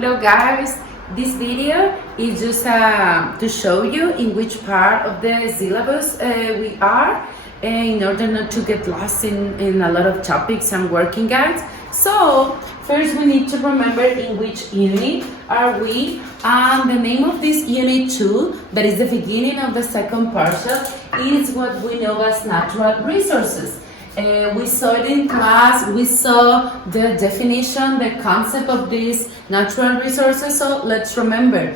Hello guys, this video is just to show you in which part of the syllabus we are in order not to get lost in a lot of topics and working guides. So first we need to remember in which unit are we, and the name of this unit 2, that is the beginning of the second partial, is what we know as natural resources. We saw it in class, we saw the definition, the concept of these natural resources, so let's remember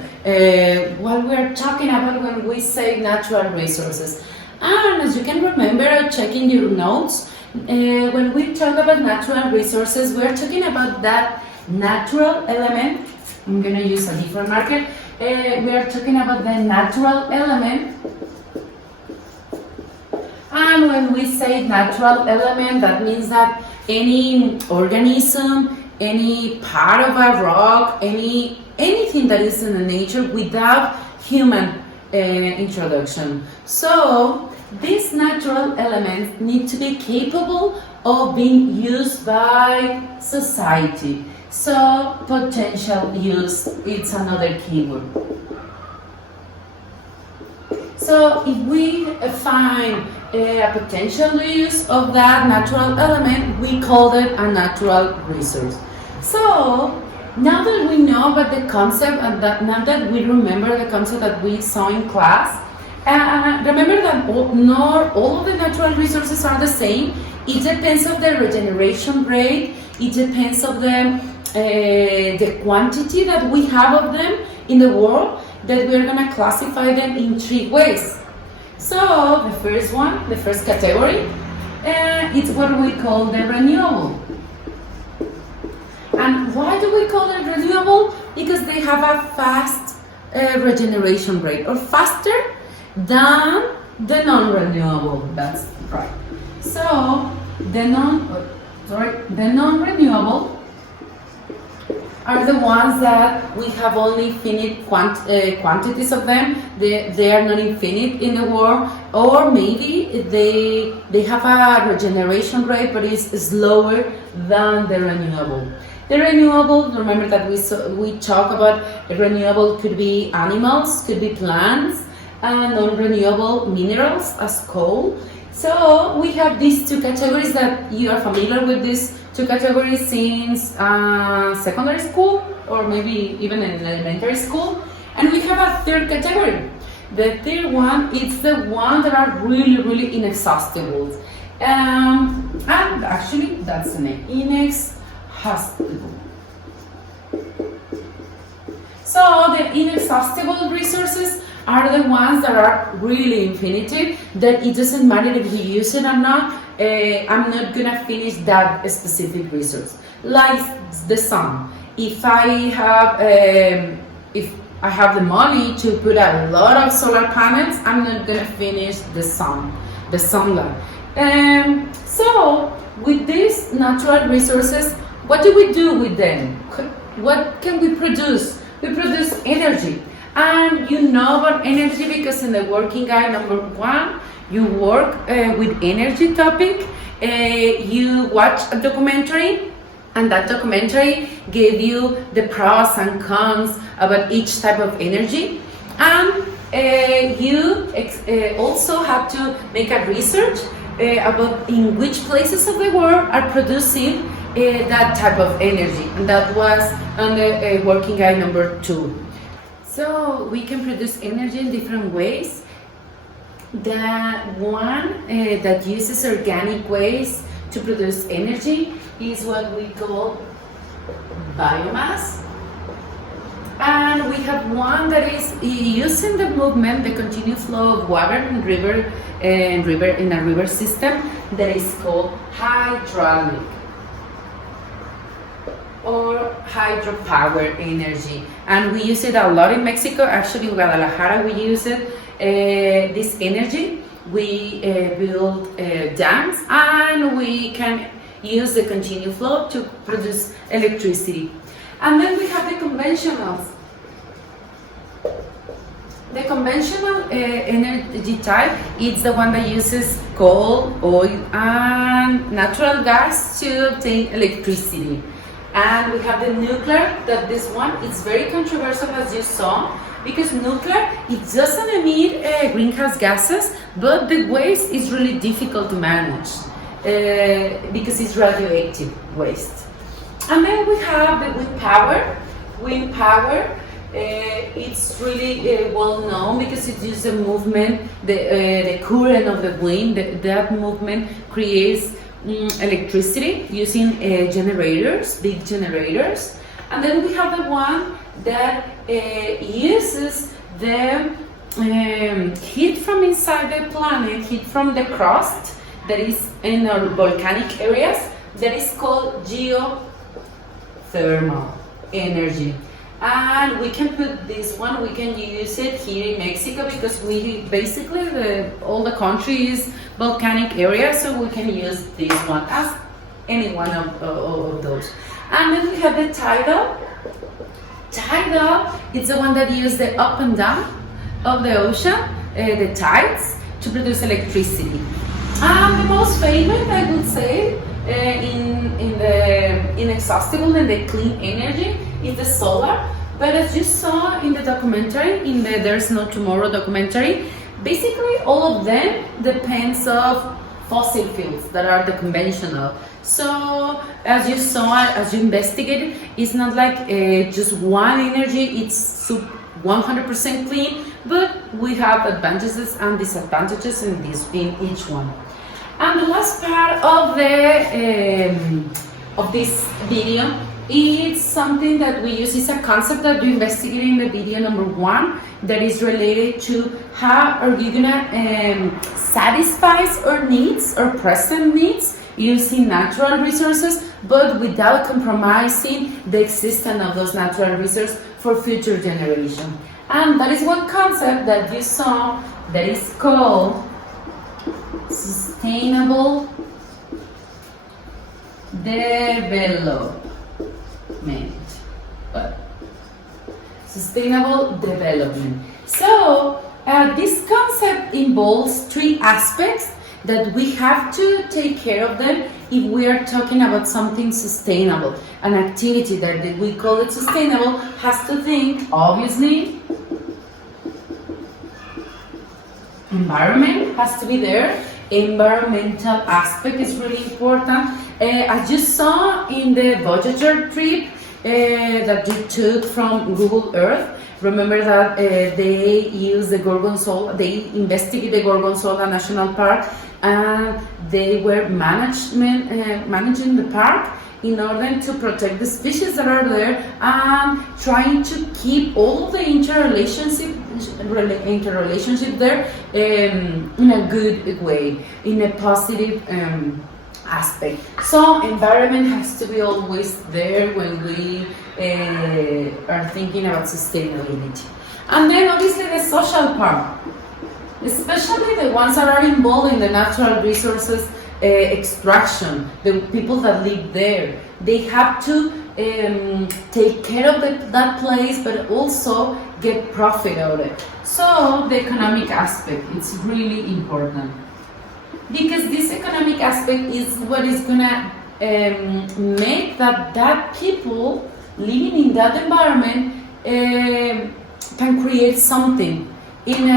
what we are talking about when we say natural resources. And as you can remember, checking your notes, when we talk about natural resources, we are talking about that natural element. I'm going to use a different marker. We are talking about the natural element. And when we say natural element, that means that any organism, any part of a rock, anything that is in the nature without human introduction. So these natural elements need to be capable of being used by society. So potential use, it's another keyword. So if we find a potential use of that natural element, we call it a natural resource. So now that we know about the concept, and now that we remember the concept that we saw in class, remember that not all of the natural resources are the same. It depends on the regeneration rate. It depends on the quantity that we have of them in the world, that we're going to classify them in 3 ways. So the first one, the first category, it's what we call the renewable. And why do we call it renewable? Because they have a fast regeneration rate, or faster than the non-renewable. That's right. So the non-renewable are the ones that we have only finite quantities of them. They are not infinite in the world, or maybe they have a regeneration rate but is slower than the renewable. The renewable, remember that we talk about renewable could be animals, could be plants, and non-renewable minerals as coal. So we have these 2 categories that you are familiar with, these 2 categories since secondary school, or maybe even in elementary school. And we have a 3rd category. The 3rd one is the one that are really inexhaustible. And actually that's the name, inexhaustible. So the inexhaustible resources are the ones that are really infinite, that it doesn't matter if you use it or not, I'm not gonna finish that specific resource. Like the sun. If I have the money to put a lot of solar panels, I'm not gonna finish the sunlight. So with these natural resources, what do we do with them? What can we produce? We produce energy. And you know about energy because in the working guide number 1, you work with energy topic. You watch a documentary, and that documentary gave you the pros and cons about each type of energy. And you also have to make a research about in which places of the world are producing that type of energy. And that was on the working guide number 2. So we can produce energy in different ways. The one that uses organic ways to produce energy is what we call biomass. And we have one that is using the movement, the continuous flow of water in a river system, that is called hydraulic or hydropower energy. And we use it a lot in Mexico. Actually in Guadalajara we use it, this energy. We build dams, and we can use the continuous flow to produce electricity. And then we have the conventionals. The conventional energy type is the one that uses coal, oil, and natural gas to obtain electricity. And we have the nuclear, that this one is very controversial, as you saw, because nuclear, it doesn't emit greenhouse gases, but the waste is really difficult to manage because it's radioactive waste. And then we have the wind power. Wind power, it's really well known because it uses a movement, the current of the wind, that movement creates electricity using generators, big generators. And then we have the one that uses the heat from inside the planet, heat from the crust that is in our volcanic areas, that is called geothermal energy. And we can put this one, we can use it here in Mexico because we basically, all the country is volcanic area, so we can use this one as any one of those. And then we have the tidal. Tidal, it's the one that uses the up and down of the ocean, the tides, to produce electricity. And the most famous, I would say, in the inexhaustible and the clean energy is the solar. But as you saw in the documentary, in the There's No Tomorrow documentary, basically all of them depends of fossil fuels that are the conventional. So as you saw, as you investigated, it's not like just one energy, it's 100% clean, but we have advantages and disadvantages in each one. And the last part of this video is something that we use. It's a concept that we investigate in the video number 1 that is related to how are you gonna satisfy our needs, our present needs, using natural resources, but without compromising the existence of those natural resources for future generations. And that is one concept that you saw that is called sustainable development. Sustainable development. So this concept involves 3 aspects that we have to take care of them if we are talking about something sustainable. An activity that we call it sustainable has to think, obviously, environment has to be there. Environmental aspect is really important. As you saw in the Voyager trip that you took from Google Earth, remember that they used the Gorgonzola, they investigated the Gorgonzola National Park, and they were managing the park in order to protect the species that are there and trying to keep all of the interrelationship there in a good way, in a positive aspect. So environment has to be always there when we are thinking about sustainability. And then obviously the social part, especially the ones that are involved in the natural resources extraction, the people that live there, they have to take care of that place, but also get profit out of it. So the economic aspect, it's really important, because this economic aspect is what is gonna make that people living in that environment can create something in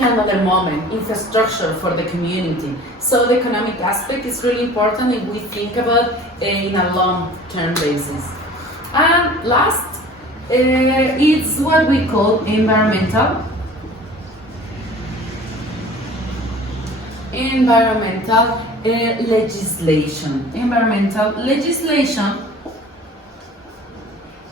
another moment, infrastructure for the community. So the economic aspect is really important if we think about in a long-term basis. And last, it's what we call environmental legislation. Environmental legislation,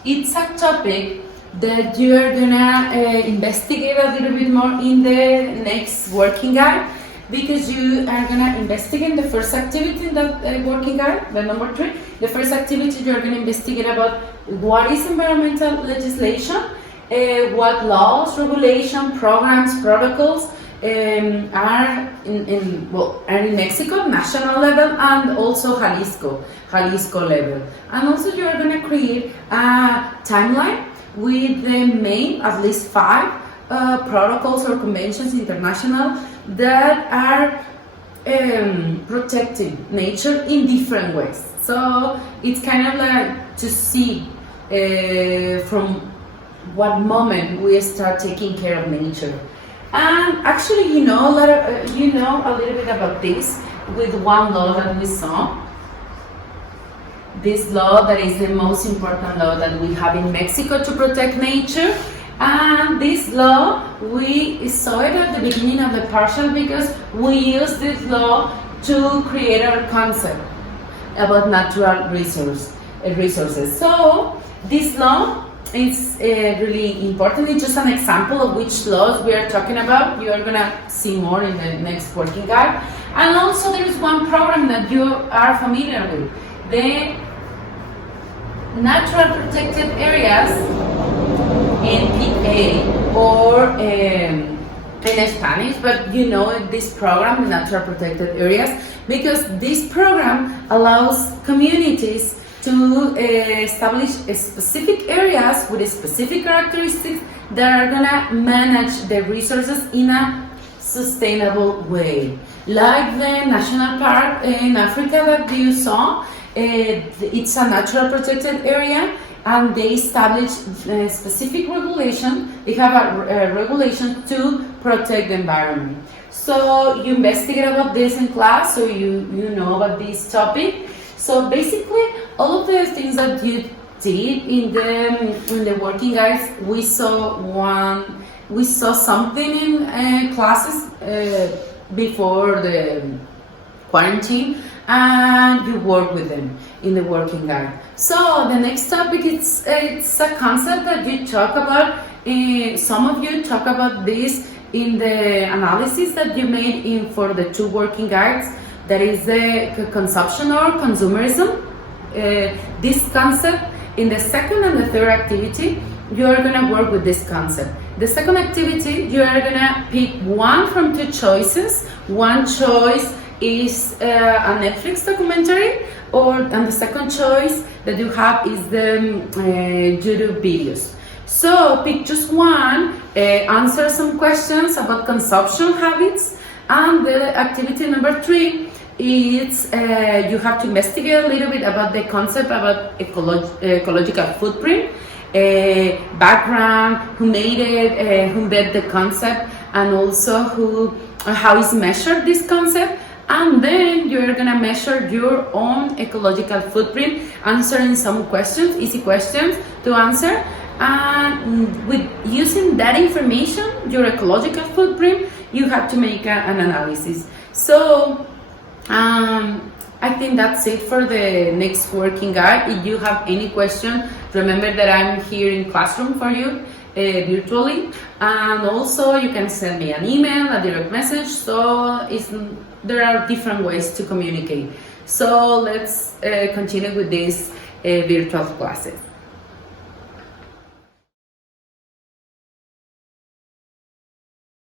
it's a topic that you are gonna investigate a little bit more in the next working guide, because you are gonna investigate the first activity in that working guide, the number 3. The first activity, you are gonna investigate about what is environmental legislation, what laws, regulation, programs, protocols are in Mexico, national level, and also Jalisco level. And also you are gonna create a timeline with the main, at least 5 protocols or conventions international that are protecting nature in different ways. So it's kind of like to see from what moment we start taking care of nature. And actually, you know a little bit about this with one law that we saw. This law that is the most important law that we have in Mexico to protect nature. And this law, we saw it at the beginning of the partial because we used this law to create our concept about natural resources. So this law is really important. It's just an example of which laws we are talking about. You are going to see more in the next working guide. And also there is one program that you are familiar with, the Natural Protected Areas, NPA, or in Spanish, but you know this program, the Natural Protected Areas, because this program allows communities to establish specific areas with specific characteristics that are gonna manage the resources in a sustainable way. Like the national park in Africa that you saw, it's a natural protected area, and they establish specific regulation. They have a regulation to protect the environment. So you investigate about this in class, so you know about this topic. So basically, all of the things that you did in the working guides, we saw something in classes before the quarantine, and you work with them in the working guide. So the next topic, it's a concept that you talk about. Some of you talk about this in the analysis that you made for the two working guides. That is the consumption or consumerism. This concept, in the second and the third activity, you are going to work with this concept. The second activity, you are going to pick one from two choices. One choice is a Netflix documentary, and the second choice that you have is the YouTube videos. So pick just one, answer some questions about consumption habits, and the activity number 3 is you have to investigate a little bit about the concept about ecological footprint, background, who made it, who made the concept, and also how is measured this concept. And then you're gonna measure your own ecological footprint, answering some questions, easy questions to answer. And with using that information, your ecological footprint, you have to make an analysis. So I think that's it for the next working guide. If you have any question, remember that I'm here in classroom for you virtually, and also you can send me an email, a direct message. So there are different ways to communicate. So let's continue with these virtual classes.